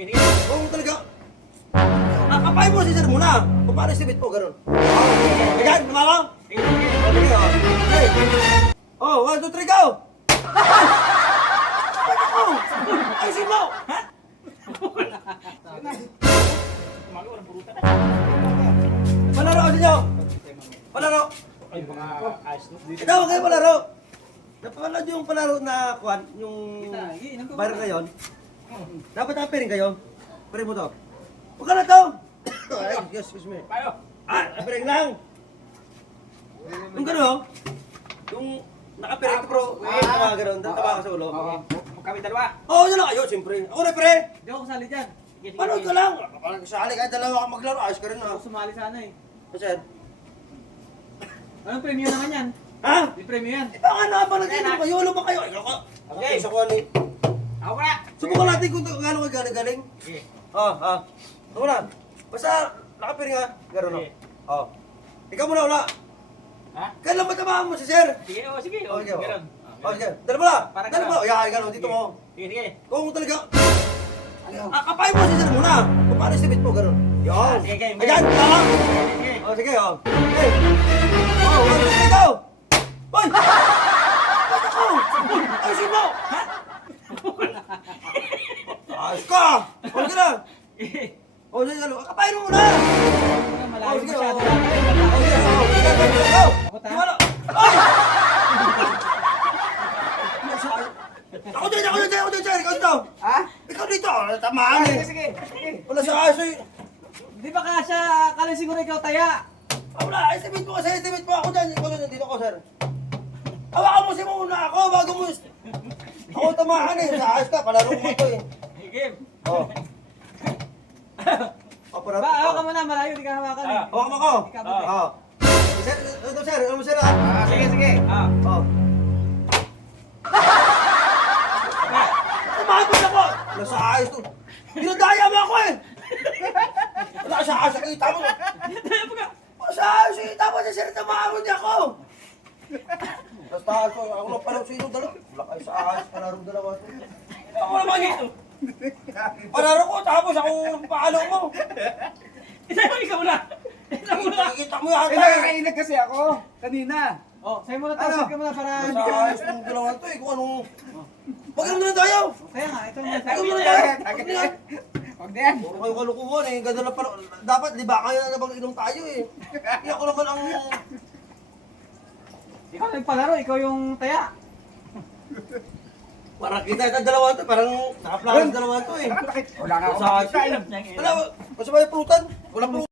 Oo talaga. Kapain mo si sir muna. Kung paano sibit po, ganun. Ayan, lumama. Sige, okay. Oh, 1, 2, 3, go! Ayusin mo! Ha? Palaro kasi nyo! Palaro! Ikaw, kayo palaro! Napapalad yung palaro na kuwan, yung bar na yun. Dapat apirin kayo. Apirin mo to. Huwag ka na to! Ay, excuse me. Apirin lang! Yung gano'n, yung nakapirin ka bro, mga gano'n, tama ka sa ulo. Kami dalawa. Oo, yun lang kayo, siyempre. Ako na, pre! Hindi ako kasali dyan. Panood ka lang! Parang kasali kahit dalawa ka maglaro, ayos ka rin ha. Ako sumali sana eh. Sir? Anong premium naman yan? Ha? Di premium yan. Baka na, parang ganyan kayo, ulo ba kayo? Ay, ako. Okay. Isa ko ano eh. Ako na! Subukan natin kung gano'n ka galing. Sige. Ako na. Basta, nakapiring ha. Gano'n no? Sige. Ikaw muna una. Ha? Kailan ba tamaan mo si sir? Sige, o sige. O, Okay, meron. sige. Dala mo na. Parang Dala mo na. Yan, gano'n, dito mo. Sige, sige. Kung talaga. Kapain mo si sir muna. Kung paano sibit mo, gano'n. Yan. Sige, game. Ayan, tama. Sige. Sige, Hey. 1, 2, 3, go! Boy! Ba't ako? Ayusin mo! Ha? Ayos ka! Huwag ka na! Sige, kapain mo muna! Malayo Sige, masyado. Sige, go! Ako ta? Ay! Ako dyan, ikaw dito! Ha? Ikaw dito! Tamaan eh! Sige, sige. Wala sa aso eh! Di ba kasya? Kala siguro ikaw taya. Wala, estimate mo kasi, estimate mo ako dyan. Ikaw dyan, dito ako, sir. Hawakan mo si muna ako, bago mo. Ako tamaan eh, sa ayos ka, palaro mo ito eh. Game. Oh. Para. Ba, hawakan mo na. Malayo, di ka hawakan eh. Hawakan mo ako. Ikaw, buti. Sir, ito sir, ano mo sir ha? Sige, sige. Oh. Tamaan ko na ako. Wala sa ayos to. Dinadaya mo ako eh. Wala sa ayos, kita mo. Daya mo ka. Wala sa ayos, kita mo. Sir, tamaan mo niya ako. Basta ako lang pala sa inyo dalawa. Wala kayo sa ayos, palaro dalawa. Ako naman ito. Palaro ko, tapos ako paalo mo. Ikaw na. Nakikita mo yata eh. Nakakainag kasi ako kanina. Oh, sa'yo mo na to. Sige mo na para hindi Sa ka ayos mong ginawa ito eh, kung anong... Pag-inom na lang tayo! Kaya nga, ito muna Pag-inom na lang tayo. tayo! Pag na yan! Huwag na yan. Puro kayo kalukuhan eh, ganda na pala. Dapat, di ba, kayo na nabang inom tayo eh. Kaya ako naman ang... Ikaw nagpalaro, ikaw yung taya. Parang kita ito dalawa ito, parang nakaplakan dalawa ito eh. Wala nga ako Sa makita. Wala, basta ba yung pulutan? Wala pulutan.